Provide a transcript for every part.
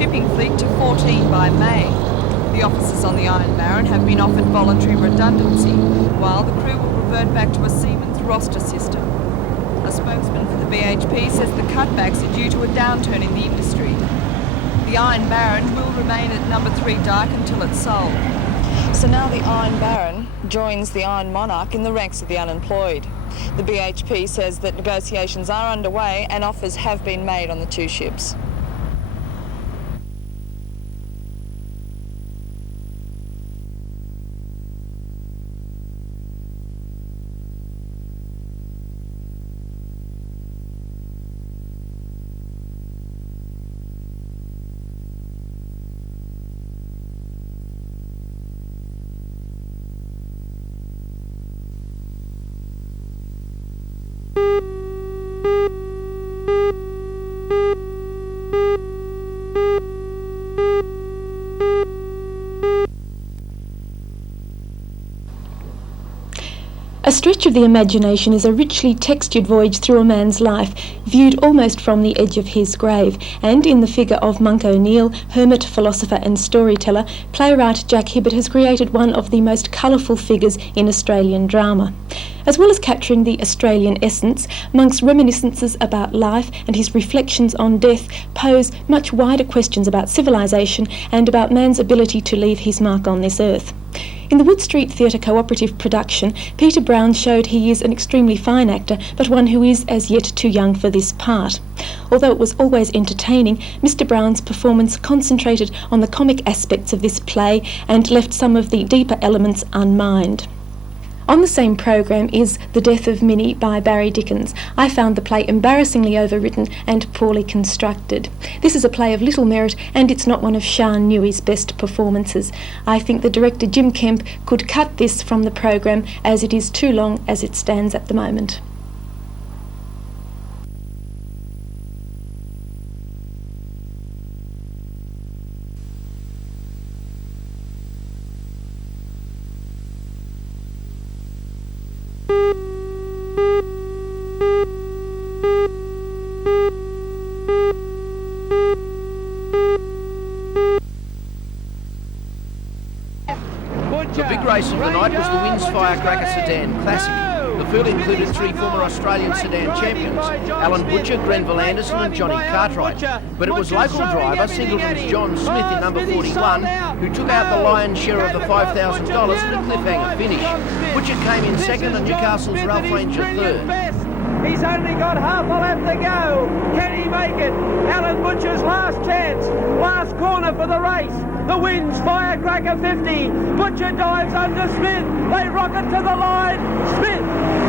shipping fleet to 14 by May. The officers on the Iron Baron have been offered voluntary redundancy, while the crew will revert back to a seaman's roster system. A spokesman for the BHP says the cutbacks are due to a downturn in the industry. The Iron Baron will remain at number 3 Dyke until it's sold. So now the Iron Baron joins the Iron Monarch in the ranks of the unemployed. The BHP says that negotiations are underway and offers have been made on the 2 ships. A stretch of the imagination is a richly textured voyage through a man's life, viewed almost from the edge of his grave, and in the figure of Monk O'Neill, hermit, philosopher and storyteller, playwright Jack Hibbert has created one of the most colourful figures in Australian drama. As well as capturing the Australian essence, Monk's reminiscences about life and his reflections on death pose much wider questions about civilisation and about man's ability to leave his mark on this earth. In the Wood Street Theatre cooperative production, Peter Brown showed he is an extremely fine actor, but one who is as yet too young for this part. Although it was always entertaining, Mr. Brown's performance concentrated on the comic aspects of this play and left some of the deeper elements unmined. On the same programme is The Death of Minnie by Barry Dickens. I found the play embarrassingly overwritten and poorly constructed. This is a play of little merit and it's not one of Sian Newy's best performances. I think the director Jim Kemp could cut this from the programme as it is too long as it stands at the moment. The big race of the night was the Winds Firecracker Sedan Classic. The field included 3 former Australian sedan champions, Alan Butcher, Grenville Anderson and Johnny Cartwright. But it was local driver Singleton's John Smith in number 41 who took out the lion's share of the $5,000 at a cliffhanger finish. Butcher came in second and Newcastle's Ralph Ranger third. He's only got half a lap to go. Can he make it? Alan Butcher's last chance. Last corner for the race. The Winds Firecracker 50. Butcher dives under Smith. They rocket to the line. Smith,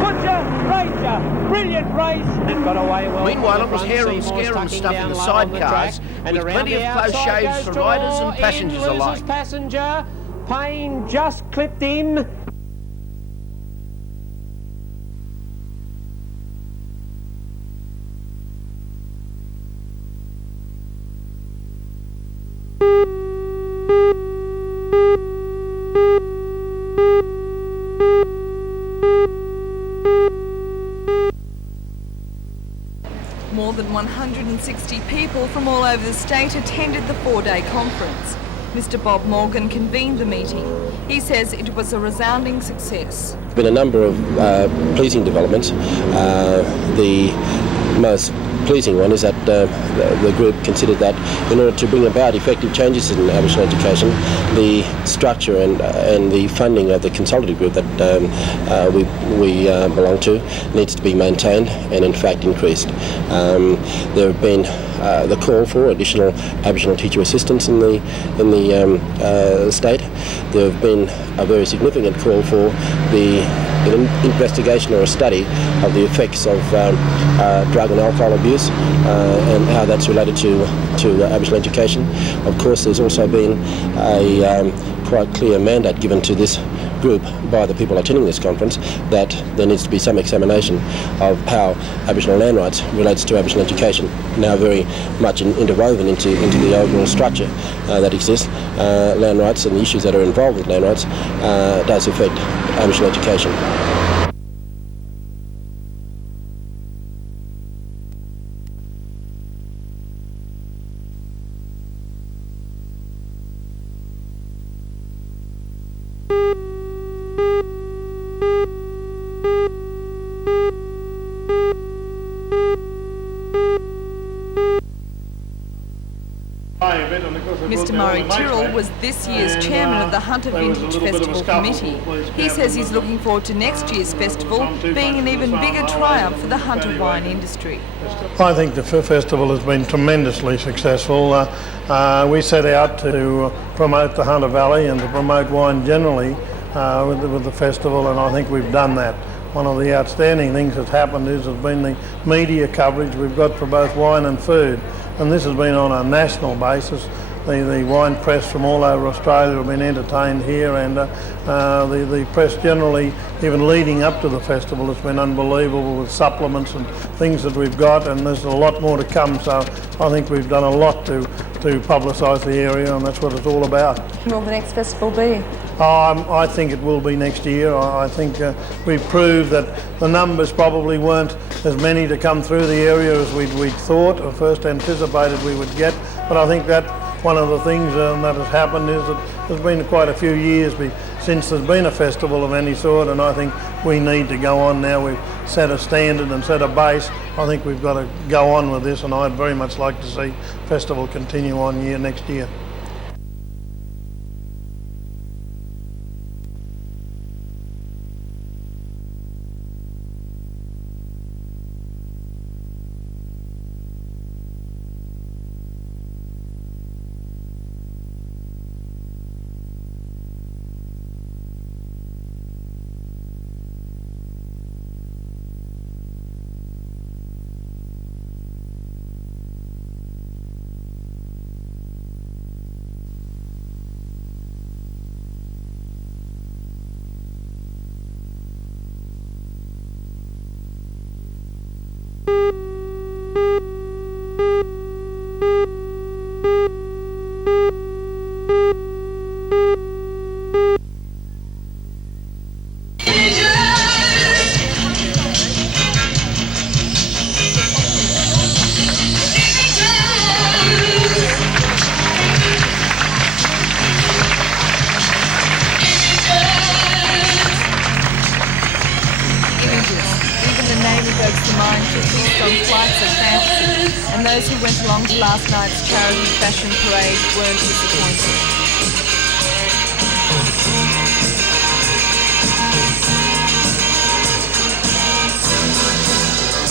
Butcher, Ranger. Brilliant race. And got away well. Meanwhile, it was hair and scare and stuff in the sidecars, with plenty of close shaves for riders and passengers alike. Passenger. Payne just clipped him. More than 160 people from all over the state attended the 4-day conference. Mr. Bob Morgan convened the meeting. He says it was a resounding success. There's been a number of pleasing developments. The most pleasing one is that the group considered that in order to bring about effective changes in Aboriginal education, the structure and the funding of the consultative group that we belong to needs to be maintained and in fact increased. There have been the call for additional Aboriginal teacher assistants in the state. There have been a very significant call for an investigation or a study of the effects of drug and alcohol abuse and how that's related to Aboriginal education. Of course, there's also been a quite clear mandate given to this group by the people attending this conference that there needs to be some examination of how Aboriginal land rights relates to Aboriginal education, now very much interwoven into the overall structure that exists. Land rights and the issues that are involved with land rights does affect Aboriginal education. Mr Murray Tyrrell was this year's chairman of the Hunter Vintage Festival Committee. He says he's looking forward to next year's festival being an even bigger triumph for the hunter wine industry. I think the festival has been tremendously successful. We set out to promote the Hunter Valley and to promote wine generally with the festival, and I think we've done that. One of the outstanding things that's happened has been the media coverage we've got for both wine and food, and this has been on a national basis. The wine press from all over Australia have been entertained here, and the press generally, even leading up to the festival, has been unbelievable with supplements and things that we've got, and there's a lot more to come, so I think we've done a lot to publicise the area, and that's what it's all about. When will the next festival be? I think it will be next year. I think we've proved that the numbers probably weren't as many to come through the area as we'd thought or first anticipated we would get, but I think that one of the things that has happened is that there's been quite a few years since there's been a festival of any sort, and I think we need to go on now. We've set a standard and set a base. I think we've got to go on with this, and I'd very much like to see the festival continue on next year. And those who went along to last night's charity fashion parade weren't disappointed.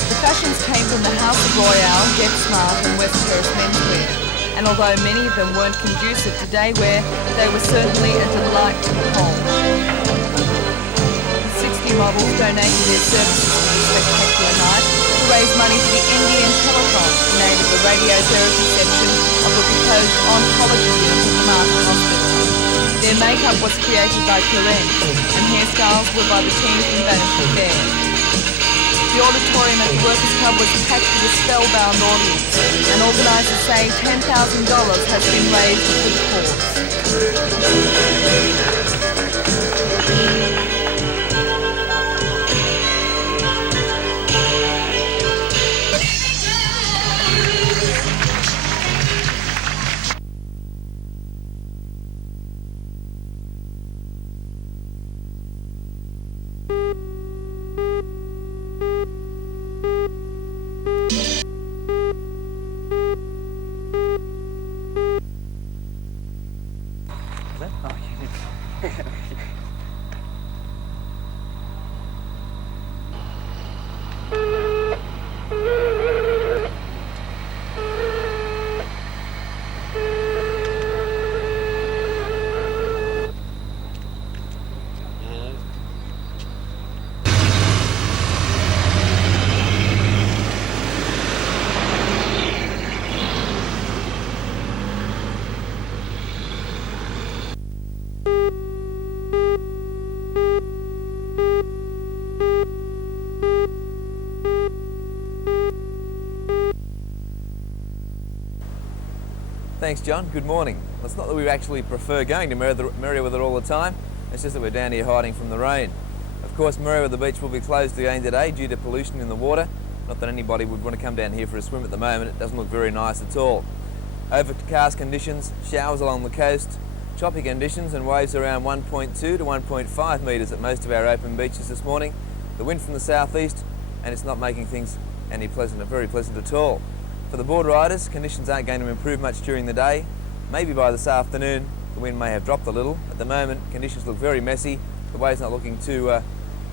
The fashions came from the House of Royale, Get Smart and West Terrace Menswear, and although many of them weren't conducive to day wear, they were certainly a delight to behold. 60 models donated their services for the spectacular night to raise money for the NBN Television, the name of the radiotherapy section of the proposed oncology unit at the Martin Hospital. Their makeup was created by Torres, and hairstyles were by the team from Vanity Fair. The auditorium at the Workers' Club was packed with a spellbound audience, and organisers say $10,000 has been raised for the cause. Thanks, John. Good morning. Well, it's not that we actually prefer going to Merewether all the time, it's just that we're down here hiding from the rain. Of course, Merewether Beach will be closed again today due to pollution in the water. Not that anybody would want to come down here for a swim at the moment. It doesn't look very nice at all. Overcast conditions, showers along the coast, choppy conditions and waves around 1.2 to 1.5 metres at most of our open beaches this morning. The wind from the southeast, and it's not making things any very pleasant at all. For the board riders, conditions aren't going to improve much during the day. Maybe by this afternoon the wind may have dropped a little. At the moment conditions look very messy. The wave's not looking too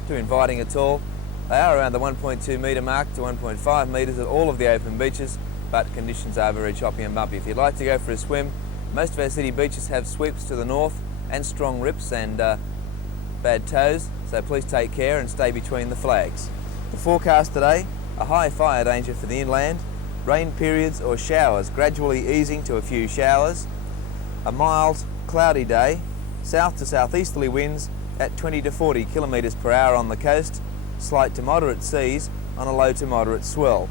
inviting at all. They are around the 1.2 metre mark to 1.5 metres at all of the open beaches, but conditions are very choppy and bumpy. If you'd like to go for a swim, most of our city beaches have sweeps to the north and strong rips and bad tows, so please take care and stay between the flags. The forecast today, a high fire danger for the inland, rain periods or showers gradually easing to a few showers, a mild, cloudy day, south to southeasterly winds at 20 to 40 kilometres per hour on the coast, slight to moderate seas on a low to moderate swell.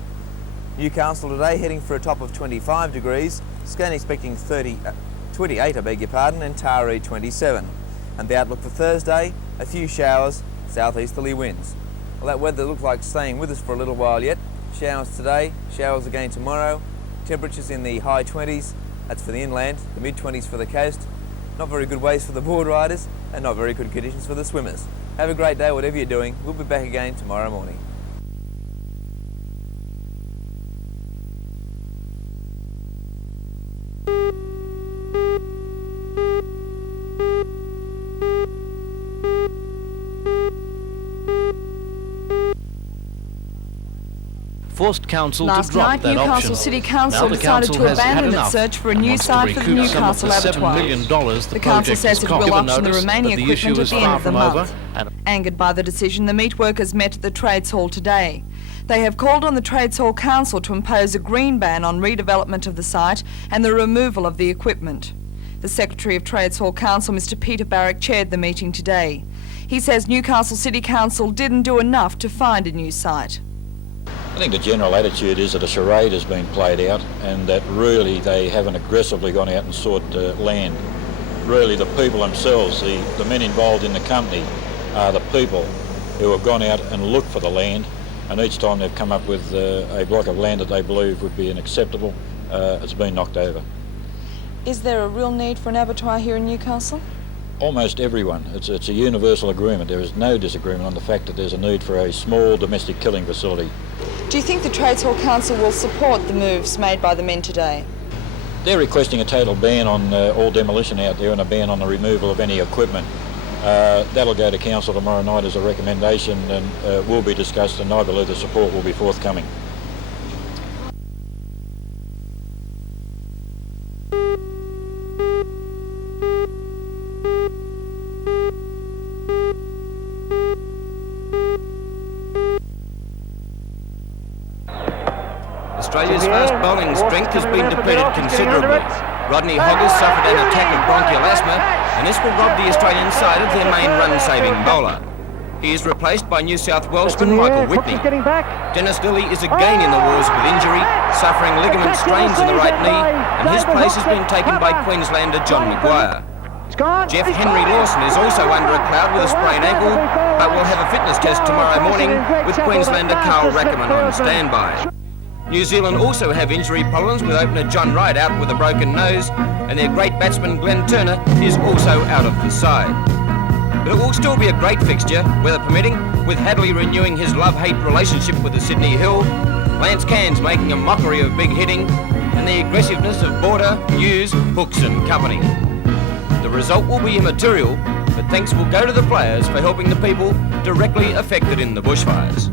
Newcastle today heading for a top of 25 degrees, Scone expecting 28, and Taree 27. And the outlook for Thursday, a few showers, southeasterly winds. Well, that weather looks like staying with us for a little while yet. Showers today, showers again tomorrow, temperatures in the high 20s, that's for the inland, the mid-20s for the coast. Not very good waves for the board riders and not very good conditions for the swimmers. Have a great day whatever you're doing. We'll be back again tomorrow morning. Forced council Last to drop night, that Newcastle option. City Council Now the decided council to has had abandon its enough search for a and new wants to site for the recoup some of Newcastle the $7 abattoir. million The council says it will auction the remaining equipment at the end of the month. Angered by the decision, the meat workers met at the Trades Hall today. They have called on the Trades Hall Council to impose a green ban on redevelopment of the site and the removal of the equipment. The Secretary of Trades Hall Council, Mr Peter Barrack, chaired the meeting today. He says Newcastle City Council didn't do enough to find a new site. I think the general attitude is that a charade has been played out and that really they haven't aggressively gone out and sought land. Really the people themselves, the men involved in the company, are the people who have gone out and looked for the land, and each time they've come up with a block of land that they believe would be unacceptable, it's been knocked over. Is there a real need for an abattoir here in Newcastle? Almost everyone. It's a universal agreement. There is no disagreement on the fact that there's a need for a small domestic killing facility. Do you think the Trades Hall Council will support the moves made by the men today? They're requesting a total ban on all demolition out there and a ban on the removal of any equipment. That'll go to Council tomorrow night as a recommendation and will be discussed, and I believe the support will be forthcoming. Australia's fast bowling strength has been depleted considerably. Rodney Hoggers suffered an attack of bronchial asthma, and this will rob the Australian side of their main run-saving bowler. He is replaced by New South Welshman Michael Whitney. Dennis Lilly is again in the wars with injury, suffering ligament strains in the right knee, and his place has been taken by Queenslander John Maguire. Jeff Henry Lawson is also under a cloud with a sprained ankle, but will have a fitness test tomorrow morning with Queenslander Carl Rackerman on standby. New Zealand also have injury problems with opener John Wright out with a broken nose, and their great batsman Glenn Turner is also out of the side. But it will still be a great fixture, weather permitting, with Hadley renewing his love-hate relationship with the Sydney Hill, Lance Cairns making a mockery of big hitting, and the aggressiveness of Border, Hughes, Hooks and company. The result will be immaterial, but thanks will go to the players for helping the people directly affected in the bushfires.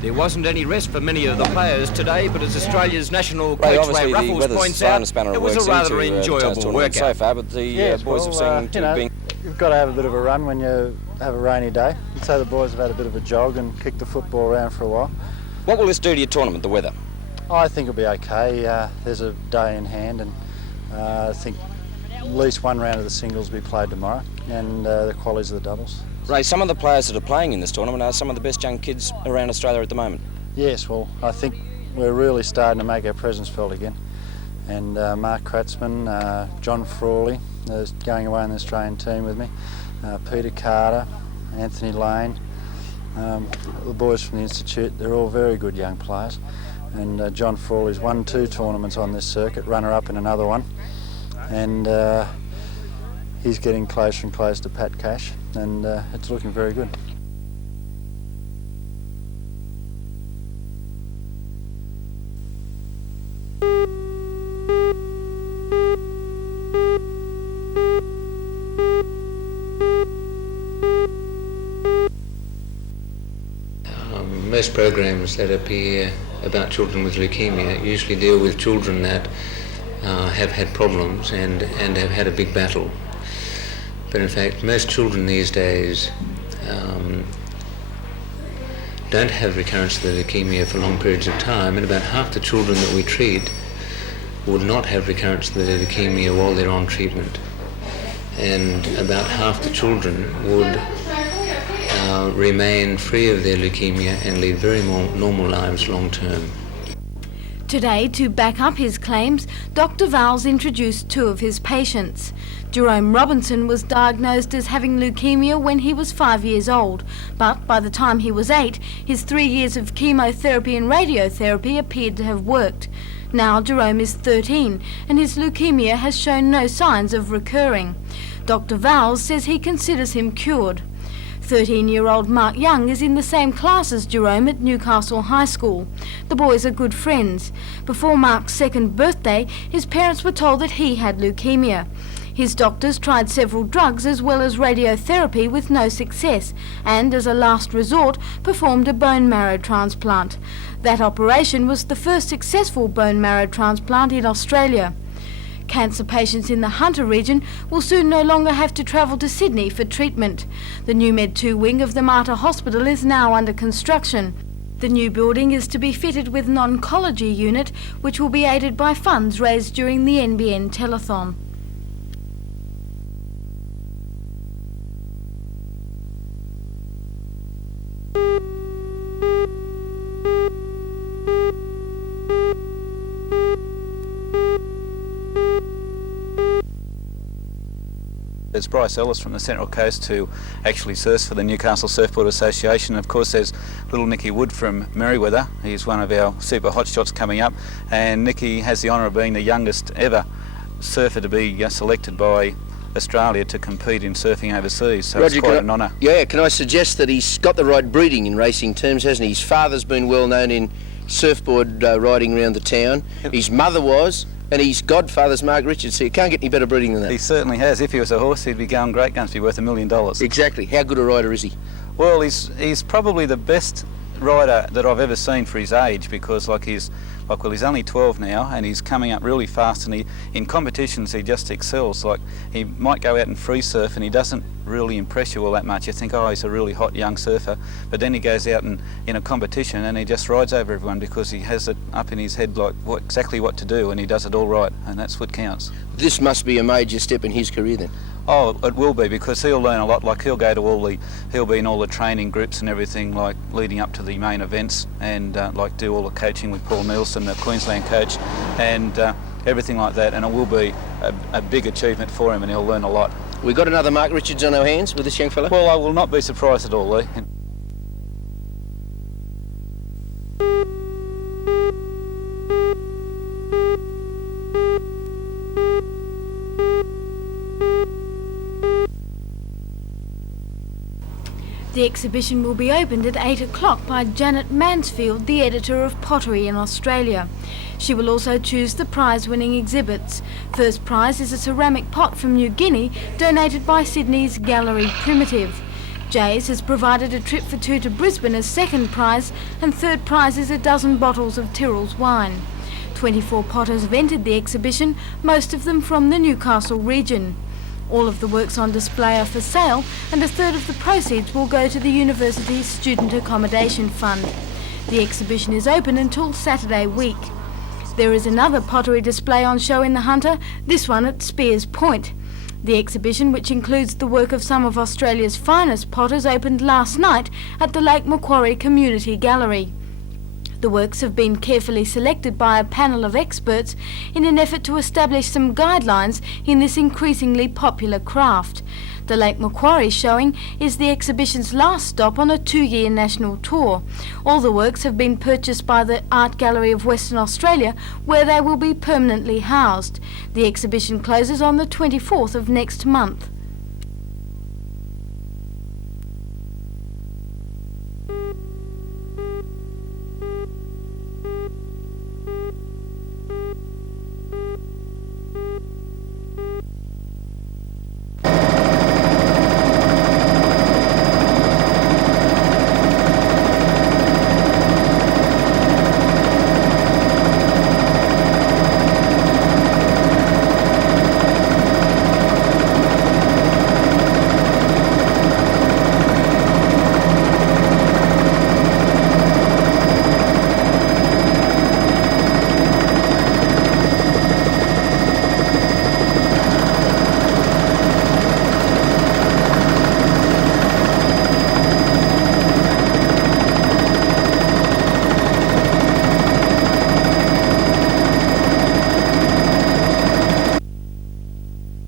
There wasn't any rest for many of the players today, but as Australia's national coach Ray Ruffles points out, it was a rather enjoyable workout. So far, but the boys have seemed to be... You've got to have a bit of a run when you have a rainy day. So the boys have had a bit of a jog and kicked the football around for a while. What will this do to your tournament, the weather? I think it'll be okay. There's a day in hand, and I think at least one round of the singles will be played tomorrow, and the qualies of the doubles. Ray, some of the players that are playing in this tournament are some of the best young kids around Australia at the moment. Yes, well, I think we're really starting to make our presence felt again. And Mark Kratzman, John Frawley is going away in the Australian team with me, Peter Carter, Anthony Lane, the boys from the Institute, they're all very good young players. And John Frawley's won 2 tournaments on this circuit, runner-up in another one. and he's getting closer and closer to Pat Cash, and it's looking very good. Most programs that appear about children with leukemia usually deal with children that have had problems and have had a big battle. But in fact, most children these days don't have recurrence of the leukemia for long periods of time, and about half the children that we treat would not have recurrence of the leukemia while they're on treatment. And about half the children would remain free of their leukemia and lead very normal lives long term. Today, to back up his claims, Dr. Vowles introduced two of his patients. Jerome Robinson was diagnosed as having leukemia when he was 5 years old, but by the time he was 8, his 3 years of chemotherapy and radiotherapy appeared to have worked. Now Jerome is 13 and his leukemia has shown no signs of recurring. Dr. Vowles says he considers him cured. 13-year-old Mark Young is in the same class as Jerome at Newcastle High School. The boys are good friends. Before Mark's second birthday, his parents were told that he had leukemia. His doctors tried several drugs as well as radiotherapy with no success, and as a last resort performed a bone marrow transplant. That operation was the first successful bone marrow transplant in Australia. Cancer patients in the Hunter region will soon no longer have to travel to Sydney for treatment. The new Med 2 wing of the Mater Hospital is now under construction. The new building is to be fitted with an oncology unit, which will be aided by funds raised during the NBN Telethon. There's Bryce Ellis from the Central Coast who actually surfs for the Newcastle Surfboard Association. Of course, there's little Nicky Wood from Merewether. He's one of our super hotshots coming up, and Nicky has the honour of being the youngest ever surfer to be selected by Australia to compete in surfing overseas, so Roger, it's quite an honour. Yeah, can I suggest that he's got the right breeding in racing terms, hasn't he? His father's been well known in surfboard riding around the town. His mother was, and his godfather's Mark Richards, so you can't get any better breeding than that. He certainly has. If he was a horse, he'd be going great guns, be worth $1 million. Exactly. How good a rider is he? Well, he's probably the best rider that I've ever seen for his age, because he's only 12 now and he's coming up really fast, and in competitions he just excels. Like, he might go out and free surf and he doesn't really impress you all that much. You think, oh, he's a really hot young surfer, but then he goes out and in a competition and he just rides over everyone because he has it up in his head exactly what to do, and he does it all right, and that's what counts. This must be a major step in his career then. Oh, it will be, because he'll learn a lot. Like, he'll be in all the training groups and everything, like leading up to the main events, and do all the coaching with Paul Nielsen, the Queensland coach, and everything like that. And it will be a big achievement for him, and he'll learn a lot. We've got another Mark Richards on our hands with this young fella? Well, I will not be surprised at all, Lee. The exhibition will be opened at 8 o'clock by Janet Mansfield, the editor of Pottery in Australia. She will also choose the prize-winning exhibits. First prize is a ceramic pot from New Guinea, donated by Sydney's Gallery Primitive. Jays has provided a trip for two to Brisbane as second prize, and third prize is a dozen bottles of Tyrrell's wine. 24 potters have entered the exhibition, most of them from the Newcastle region. All of the works on display are for sale, and a third of the proceeds will go to the university's Student Accommodation Fund. The exhibition is open until Saturday week. There is another pottery display on show in the Hunter, this one at Spears Point. The exhibition, which includes the work of some of Australia's finest potters, opened last night at the Lake Macquarie Community Gallery. The works have been carefully selected by a panel of experts in an effort to establish some guidelines in this increasingly popular craft. The Lake Macquarie showing is the exhibition's last stop on a 2-year national tour. All the works have been purchased by the Art Gallery of Western Australia, where they will be permanently housed. The exhibition closes on the 24th of next month.